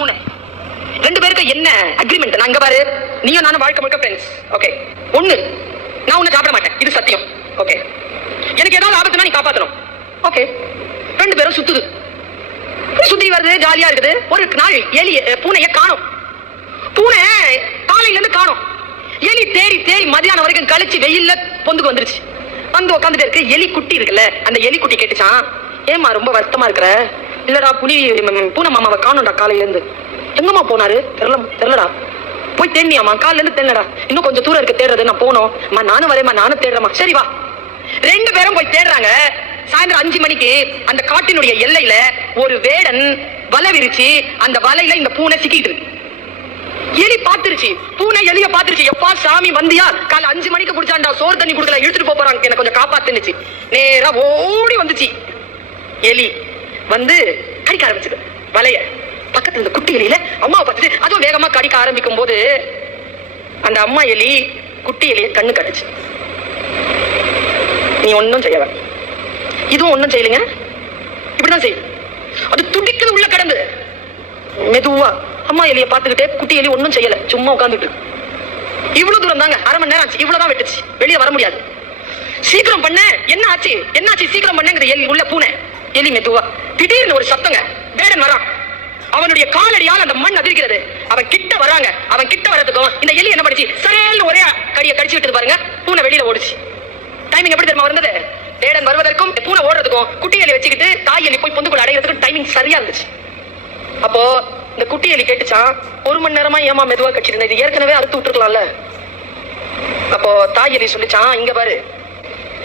பூனை. ரெண்டு பேருக்கு என்ன அக்ரிமெண்ட்? நான் இங்க பாரு, நீயும் நானும் வாழ்க்கை முழுக்க ஃப்ரெண்ட்ஸ். ஓகே, ஒண்ணு, நான் உன்னை சாப்பிட மாட்டேன், இது சத்தியம். ஓகே, எனக்கு ஏதாவது ஆபத்துனா நீ காப்பாத்தணும். ஓகே, ரெண்டு பேரும் சுத்துது, சுத்தி வருது, ஜாலியா இருக்குது. ஒரு நாள் எலி பூனைய காணோம். பூனை காலையில இருந்து காணோம். எலி தேடி தேடி மதியானம் வரைக்கும் கழிச்சு வெயில்ல பொந்துக்கு வந்துருச்சு. வந்து உட்காந்துட்டு இருக்கு. எலி குட்டி இருக்குல்ல, அந்த எலி குட்டி கேட்டுச்சான், ஏமா ரொம்ப வருத்தமா இருக்கிற? இல்லடா, பூனை மாமாவை காணோம்டா காலையில இருந்து. எங்கம்மா போனாரு? தெரியலடா. போய் தேடியாமா? காலையில இருந்து தேடலடா. இன்னும் கொஞ்சம் தூரம் இருக்கு தேடுறது. நான் போனோம். நானும் வரேம்மா, நானும் தேடுறேம்மா. சரி வா. ரெண்டு பேரும் போய் தேடுறாங்க. சாயந்தரம் 5 மணிக்கு அந்த காட்டினுடைய எல்லையில ஒரு வேடன் வலை விரிச்சு அந்த வலையில இந்த பூனை சிக்கிட்டு இருக்கு. எலி பாத்துருச்சு, பூனை எலிய பாத்துருச்சு. எப்பா சாமி வந்தியா? காலை 5 மணிக்கு குடிச்சாண்டா, சோறு தண்ணி குடுக்கல, இழுத்துட்டு போறாங்க, என்ன கொஞ்சம் காப்பாத்துனுச்சு. நேரா ஓடி வந்துச்சு. எலி வந்து கடிக்க ஆரம்பிச்சது வலைய. பக்கத்துல இந்த குட்டி எலியில அம்மாவை பார்த்துட்டு அதுவும் வேகமா கடிக்க ஆரம்பிக்கும் போது அந்த அம்மா எலி குட்டி எலிய கண்ணு கடிச்சு. நீ ஒன்னும் செய்யல, இதுவும் ஒன்னும் செய்யலைங்க, இப்படிதான் செய்யும். அது துடிக்குது உள்ள கடந்து. மெதுவா அம்மா எலிய பாத்துக்கிட்டே குட்டி எலி ஒன்னும் செய்யல, சும்மா உட்காந்துட்டு. இவ்வளவு தூரம் தாங்க, அரை மணி நேரம் ஆச்சு. இவ்வளவுதான் வெட்டுச்சு, வெளியே வர முடியாது. சீக்கிரம் பண்ண, என்ன ஆச்சு சீக்கிரம் பண்ணுங்கிறது எலி. உள்ள பூனை. எலி மெதுவா. திடீர்னு ஒரு சத்தங்க, வேடன் வரான். அவனுடைய காலடியால் அந்த மண் அதிர்கிறது. அவன் கிட்ட வராங்க. அவன் கிட்ட வரதுக்கும் இந்த எலி என்ன பண்ணுச்சு, சரேல்னு ஒரே கடியை கடிச்சு விட்டு பாருங்க, பூனை வெளியில ஓடிச்சு. டைமிங் எப்படி தெரியுமா இருந்தது? வேடன் வருவதற்கும் பூனை ஓடுறதுக்கும் குட்டி எலி வச்சுக்கிட்டு தாய் எலி போய் பொந்துக்குள்ள அடைகிறதுக்கும் டைமிங் சரியா இருந்துச்சு. அப்போ இந்த குட்டி எலி கேட்டுச்சான், 1 மணி நேரமா ஏமா மெதுவா கடிச்சிருந்தேன், இது ஏற்கனவே அறுத்து விட்டுருக்கலாம்ல. அப்போ தாய் எலி சொல்லிச்சான், இங்க பாரு,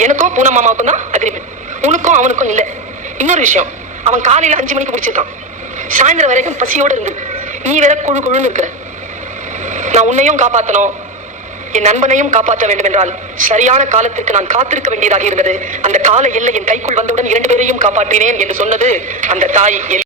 எனக்கும் பூனை மாமாவுக்கும் தான் அக்ரிமெண்ட், உனக்கும் அவனுக்கும் இல்ல. இன்னொரு விஷயம், அவன் காலையில 5 மணிக்கு பிடிச்சிருக்கான், சாயந்தரம் வரைக்கும் பசியோடு இருந்து, நீ வேற குழு குழுன்னு இருக்கிற. நான் உன்னையும் காப்பாற்றணும், என் நண்பனையும் காப்பாற்ற வேண்டும் என்றால் சரியான காலத்திற்கு நான் காத்திருக்க வேண்டியதாக இருந்தது. அந்த கால எல்லை என் கைக்குள் வந்தவுடன் 2 பேரையும் காப்பாற்றினேன் என்று சொன்னது அந்த தாய்.